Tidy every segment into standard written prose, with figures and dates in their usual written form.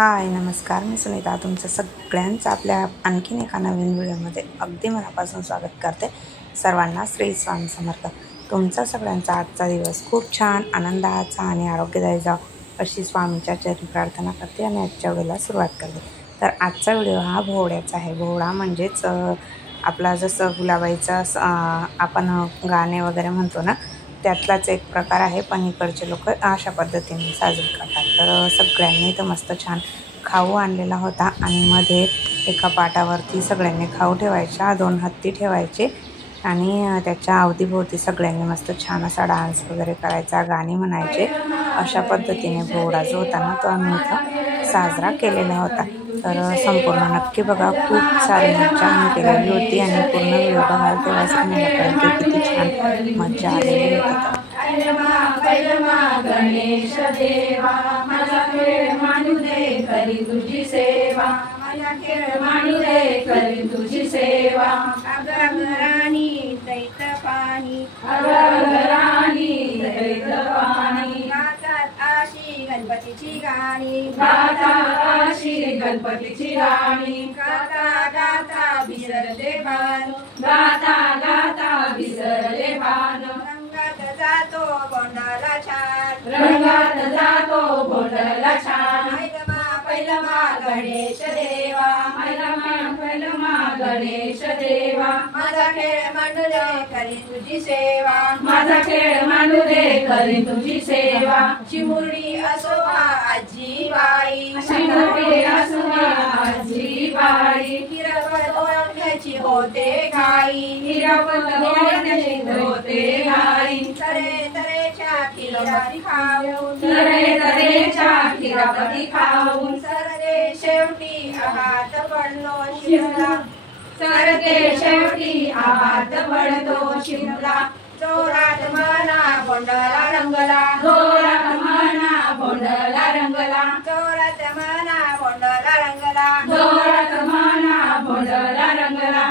हाय नमस्कार, मी सुनीता तुमचं सगळ्यांचं आपल्या आणखीन एका नवीन व्हिडिओमध्ये अगदी मनापासून स्वागत करते। सर्वांना श्री स्वामी समर्थ। तुमचा सगळ्यांचा आजचा दिवस खूप छान आनंदाचा आणि आरोग्यदायी जावो अशी स्वामींच्या चरणी प्रार्थना करते आणि आजच्या व्हिडिओला सुरुवात करते। तर आजचा व्हिडिओ हा भोवड्याचा आहे। भोवडा म्हणजेच आपला जसं गुलाबाईचा आपण गाणे वगैरे म्हणतो ना, त्यातलाच एक प्रकार आहे। पण इकडचे लोक अशा पद्धतीने साजरे करतात। तर सगळ्यांनी इथं मस्त छान खाऊ आणलेला होता आणि मध्ये एका पाटावरती सगळ्यांनी खाऊ ठेवायचा, 2 हत्ती ठेवायचे आणि त्याच्या अवतीभोवती सगळ्यांनी मस्त छान असा डान्स वगैरे करायचा, गाणी म्हणायचे। अशा पद्धतीने भोवडा जो होता ना, तो आम्ही इथं साजरा केलेला होता। तर संपूर्ण नक्की बघा, खूप सारी मज्जा आम्ही केलेली होती आणि पूर्ण व्हिडिओ बघाल तेव्हाच तुम्हाला कळेल की किती छान मज्जा आलेली होती। गणेश देवा माझा खेळ मानू दे, करी तुझी सेवा, माझा खेळ मानू दे, करी तुझी सेवा। अगराणी दैत पाणी, अगराणी दैत पाणी, गातात आशी गणपतीची गाणी, गातात आशी गणपतीची गाणी, गाता गाता विसरले भान, गाता गाता विसरले भान, रंगात जातो गोंडाला छान, रंगात जातो गोंडाला छान। पैलमा गणेश देवा, पैलमा गणेश देवा, माझा खेळ मांडू दे, करी तुझी सेवा, माझा खेळ मांडू दे, करी तुझी सेवा। चिमुरडी असो आजी बाई, चिमुरडी असो आजी बाई, हिरवत ओळखण्याची होते घाई, हिरवत ओळखण्याची होते घाई। तरे तरेच्या खिरापती खाऊन, तरे तरेच्या खिरापती खाऊन, सरते शेवटी हात पडलो शिमला, सरते शेवटी हात पडतो शिमला। जोरात म्हणा गोंडला रंगला, जोरात म्हणा गोंडला रंगला, जोरात म्हणा गोंडला रंगला, जोरात म्हणा गोंडला रंगला।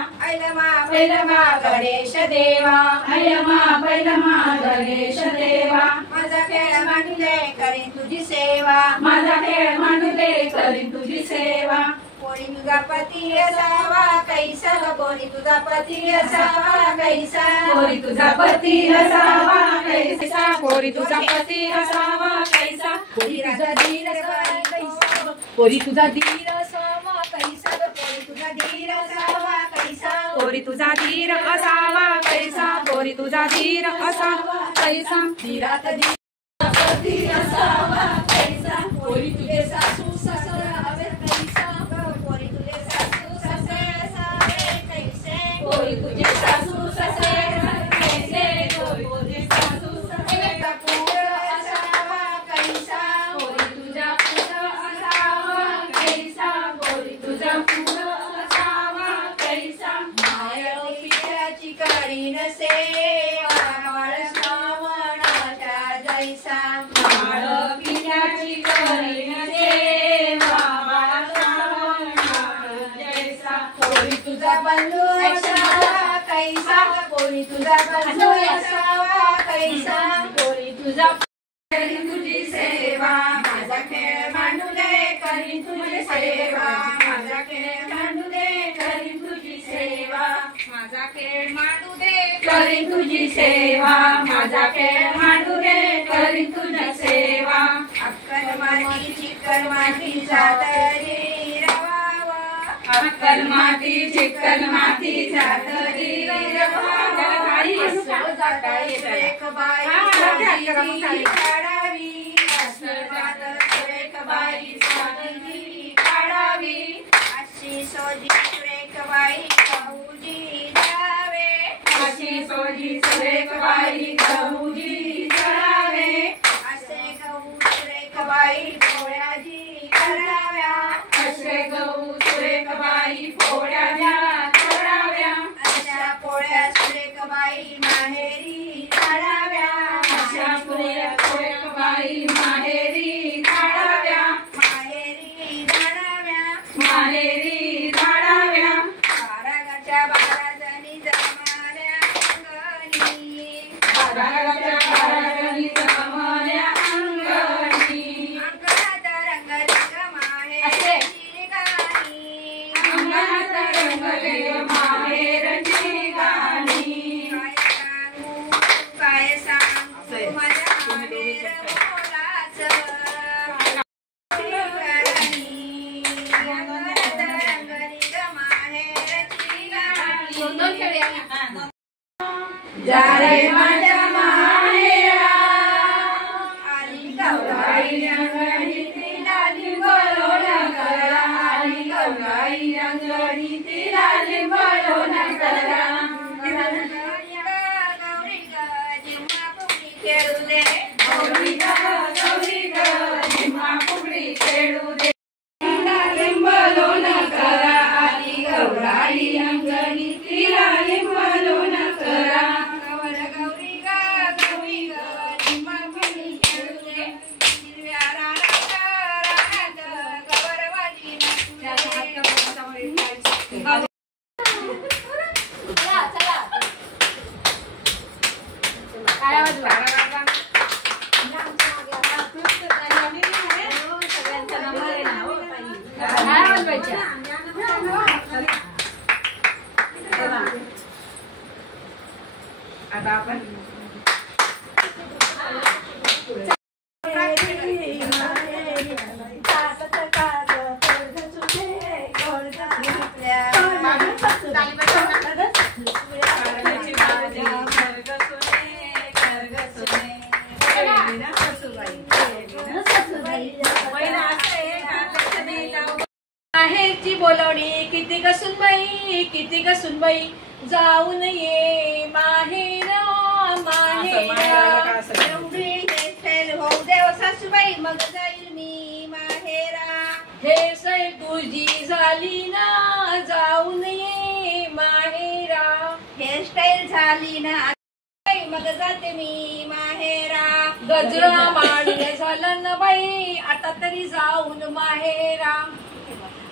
पैलमा गणेश देवा, पैलमा गणेश देवा, माझा खेळ मांडू दे, करीन तुझी सेवा, माझा खेळ मांडू दे, करीन तुझी सेवा। पोरी तुझा पती असावा कैसा, पोरी तुझा पती असावा कैसा, पोरी तुझा पती असावा कैसा, पोरी तुझा पती असावा कैसा, पोरी तुझा धीर कैसा, पोरी तुझा धीर असावा कैसा, पोरी तुझा धीर असावा कैसा, पोरी तुझा धीर असावा कैसा, पोरी तुझा धीर असावा कैसा। धीरात पती असावा कैसा, पोरी तुझे सासू सासरे असावे कैसा, पोरी तुझे सासू सासरे असावे कैसे, पोरी तुझे सासू सासरे कैसे, पोरी तुझे सासू सासरे असावा कैसा, पोरी तुझा पुत्र असावा कैसा, पोरी तुझा पुत्र असावा कैसा। माय पित्याची करीन सेवा, माळ श्रावणाच्या जैसा, माळ पित्याची करीन सेवा, माळ श्रावणाच्या जैसा। पोरी तुझा बंधू असावा कैसा, पोरी तुझा बंधू असावा कैसा, पोरी तुझा करीन तुझी सेवा, माझा खेळ मांडू दे, करीन तुझी सेवा, माझा खेळ मांडू दे, करीन तुझी सेवा, माझा खेळ मांडू दे, करीन तुझी सेवा, माझा खेळ मांडू दे, करीन तुझी सेवा। अक्कल माती चिकन मातीचा तरी रवावा, अक्कल माती चिकन मातीचा तरी रवावा, जाता एक बाई काढावी, जात एक बाई साधी काढावी, अशी सोजी सुरेख बाई कहूजी जावे, अशी सोजी सुरेख बाई कहूजी जावे, असे गहू सुरेख बाई पोळ्याजी कराव्या, असे गहू सुरेख बाई पोळ्याजी कराव्या, अशा पोळ्या सुरेख बाई माहेरी काढाव्या, अशा पोळ्या सुरेख बाई माहेरी काढाव्या, माहेरी धाडाव्या, माहेरी धाडाव्या। 12 बारा जणी जमाल्या अंगणी, जा रे माझ्या माहेरा आली गौराई अंगणीला लिंबलोण करा आली गौराई अंगणीला लिंबलोण करा गौरी ग जिम्मा फुगडी खेळू दे गौरी ग जिम्मा फुगडी खेळू दे लिंबलोण करा आली गौराई अंगणीला लिंबलोण करा गौरी ग जिम्मा फुगडी खेळू दे हिरव्या रानात गवरवाडी आता आपण माहेरची बोलवणी किती कसुनबाई किती कसुनबाई जाऊन ये माहेरा माहेरा एवढी हेरफेर होऊ दे ओ सासूबाई मग जाईल मी माहेरा हे सै तुझी झाली ना जाऊन ये माहेरा हेअरस्टाईल झाली ना मग जाते मी माहेरा गजरा मांडले झालं ना बाई आता तरी जाऊन माहेरा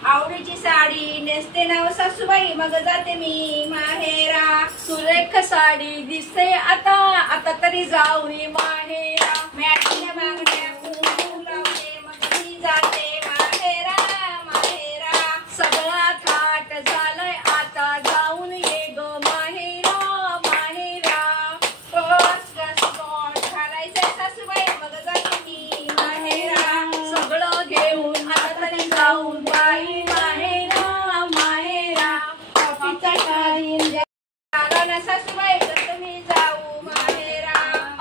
आवडीची साडी नेसते ना ओ सासूबाई मग जाते मी माहेरा सुरेख साडी दिसते आता आता तरी जाऊन ये माहेरा मॅटीला बांगड्या कुंकू लावते मग मी जाते माहेरा माहेरा सगळा थाट झालाय आता जाऊन ये ग माहेरा माहेरा स्कॉट घालायचंय सासूबाई मग जाते मी माहेरा सगळं घेऊन आता तरी जाऊन बाई माहेरा माहेरा ऑफिसचा टाईम झाला ना सासूबाई तर मी जाऊ माहेरा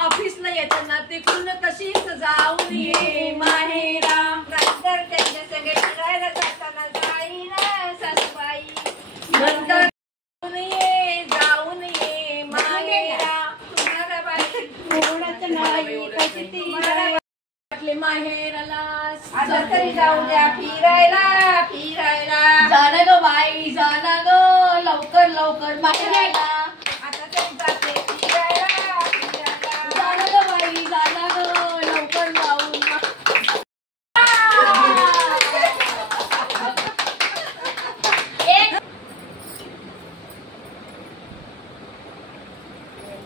ऑफिसला येताना तिकडून तशीच जाऊन ये माहेरा नंतर त्यांच्या सगळे फिरायला जाताना जाईन सासूबाई नंतर जाऊन ये माहेरा तुम्हाला बाई कोणाचं नाही तुम्हाला वाटले माहेराला आता तरी जाऊ द्या फिरायला फिरायला झालं ग बाई झालं ग लवकर लवकर माहेराला आता तरी जाते फिरायला फिरायला झालं ग बाई झालं ग लवकर जाऊन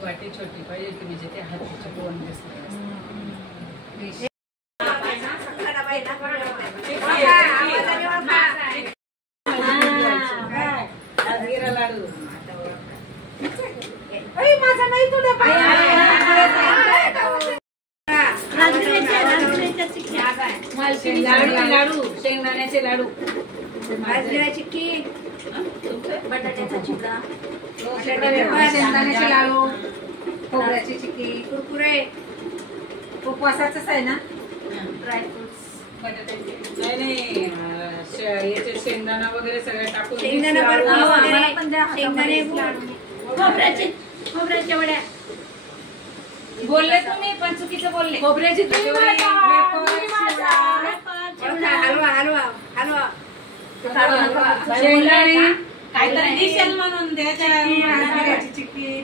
वाटी छोटी पाहिजे की म्हणजे ते हातीचे दोन दिसले लाडू माझा नाही तुला लाडू शेंगदाण्याचे लाडू बाजरीची खीर बटाट्याचा चिवडा शेंगदाण्याचे लाडू खोबऱ्याची चिक्की कुरकुरे उपवासाचंच आहे ना ड्रायफ्रुट्स नाही नाही याचे शेंगदाणा वगैरे सगळं टाकून शेंगदाणा शेंगदाणे खोबऱ्याच्या वड्या बोलले तुम्ही पण चुकीचं बोलले खोबऱ्याची हलवा हलवा हलवा शेंगदाणे काहीतरी दिसेल म्हणून राजगिराची चिक्की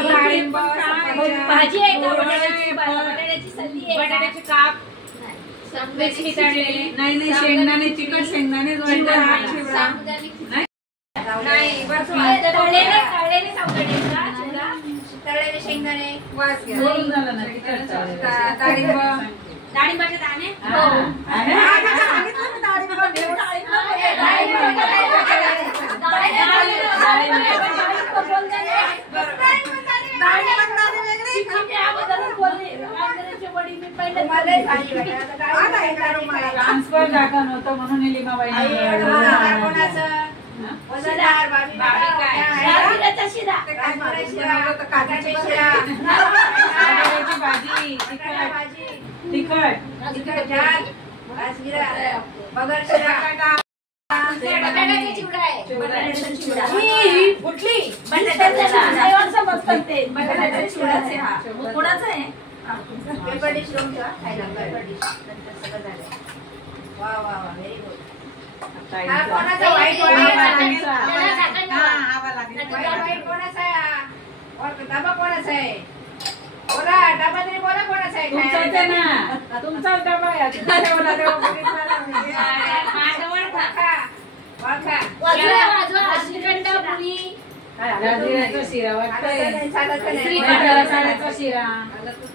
डाळिंब भाजी आहे का बटाट्याची सल्ली आहे बटाट्याचे काप नाही नाही शेंगदाणे चिकट शेंगदाणे नाही तळलेले शेंगदाणे झालं ना डाळिंब डाळिंबाचे दाणे ट्रान्सफर जागा नव्हतं म्हणून लिमाबाई शिरा, बाबी काय? राजगिराचा शिरा. राजगिरा शिरा, काजूची शिरा, बटाट्याची भाजी, बटाटा तिखट भाजी, तिखट तिखट झाल, राजगिरा, बगर शिरा, बटाट्याचा चिवडा आहे. बटाट्याचा चिवडा. ही कुठली? बटाट्याचा चिवडा. समजतात ते. बटाट्याचा चिवडाच आहे हा. कोणाचा आहे? पेपर डिश लावून ठेवा, खायला पेपर डिश. नंतर सगळं झालं. वा वा वा, व्हेरी गुड. हा कोणाचा व्हाईट कोणाचा? त्याला झाकण लावा. व्हाईट कोणाचा आहे हा? और डबा कोणाचा आहे? बोला, डबा तरी बोला कोणाचा आहे? तुमचाच आहे ना, तुमचाच डबा आहे. तिथं ठेवला तेव्हा बघितला ना मी. वाखा, वाखा. वाजवा, वाजवा. श्रीखंड, पुरी. राजगिराचा शिरा वाटतंय. चालत नाही. बटाट्याचा शिरा.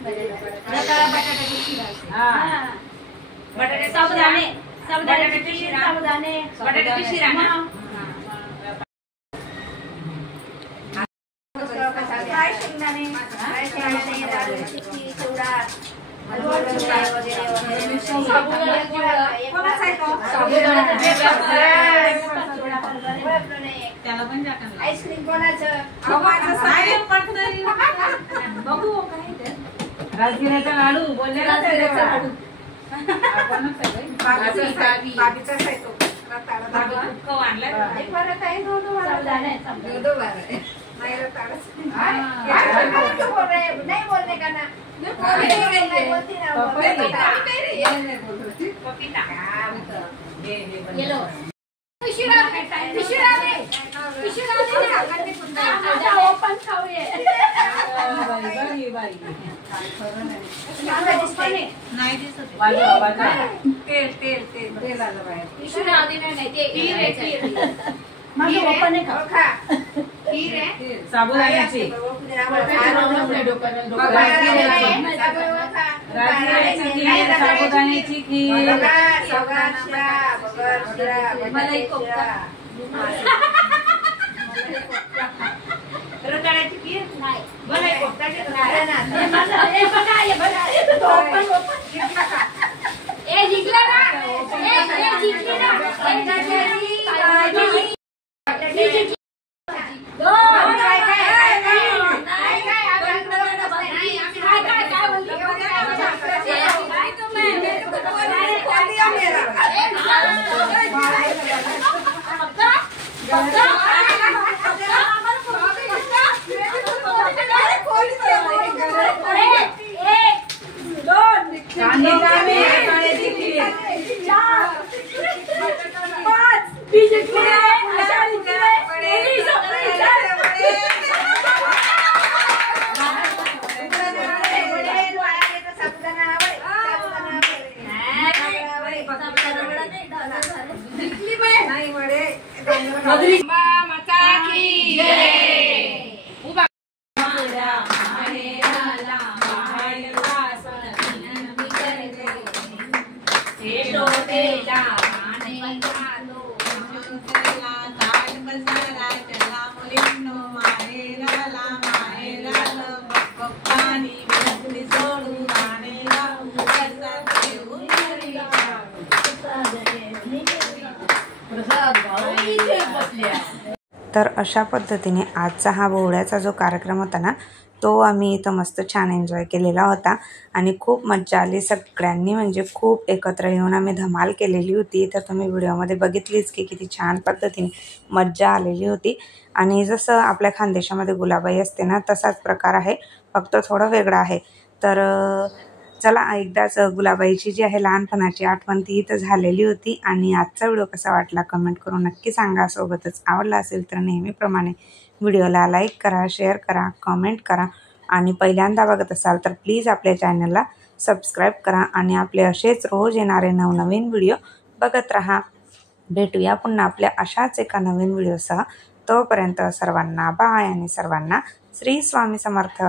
बटाट्याची शिरा असते. हा. बटाट्याचा साबुदाणे. बटाट्याची शिरा. साबुदाणे. बटाट्याची शिरा ना? काय शेंगदाणे? काय शेंगदाणे, राजगिराची खीर, चिवडा, वगैरे वगैरे. साबुदाण्याचा चिवडा. कोणाचा आहे तो? साबुदाण्याचा चिवडा. ओळखलं नाही. त्याला पण झाकण लाव. आईस्क्रीम कोणाचं? बघू काय ते. राजगिराचा लाडू बोलले ना ते राजगिराचा तेव्हा. लाडू. आपणच आहे बाई. बाबीचाच आहे तो. बाबी खूप खाऊ आणलाय का? एक बरं काय दोन साबुदाणे, साबुदाणे. नहीं बोलने का ना नहीं बोलती ना पपीता येलो. पिशुरा दे. पिशुरा दे. पिशुरा दे. जाओ पण खाऊये. बाई, बाई. नाही दिसत. वाजवा, वाजवा. तेल आलं बाहेर. पिशुरा आधी नाही ते खीर आहे, खीर. माझं ओपन आहे का? खा खीर आहे साबुदाण्याची. राजगिराची खीर, साबुदाण्याची खीर. मलाई कोफ्ता. रताळ्याची खीर नाही. मलाई कोफ्ताची हे बघा, हे बघा, हे बघा. हे तो ओपन, ओपन. ए जिंकला ना. ए जिंकली ना. ए जिंकली. ही जिंकली. दोन. काय तर अशा पद्धतीने आजचा हा बोहळ्याचा जो कार्यक्रम होता ना तो आम्ही इथं मस्त छान एन्जॉय केलेला होता आणि खूप मज्जा आली. सगळ्यांनी म्हणजे खूप एकत्र येऊन आम्ही धमाल केलेली होती. तर तुम्ही व्हिडिओमध्ये बघितलीच की किती छान पद्धतीने मज्जा आलेली होती. आणि जसं आपल्या खानदेशामध्ये गुलाबाई असते ना तसाच प्रकार आहे, फक्त थोडं वेगळा आहे. तर चला एकदाच गुलाबाईची जी आहे लहानपणाची आठवण ती इथं झालेली होती. आणि आजचा व्हिडिओ कसा वाटला कमेंट करून नक्की सांगा. सोबतच आवडला असेल तर नेहमीप्रमाणे व्हिडिओला लाईक करा, शेअर करा, कमेंट करा. आणि पहिल्यांदा बघत असाल तर प्लीज आपल्या चॅनलला सबस्क्राईब करा. आणि आपले असेच रोज येणारे नवनवीन व्हिडिओ बघत राहा. भेटूया पुन्हा आपल्या अशाच एका नवीन व्हिडिओसह. तोपर्यंत सर्वांना बाय आणि सर्वांना श्री स्वामी समर्थ.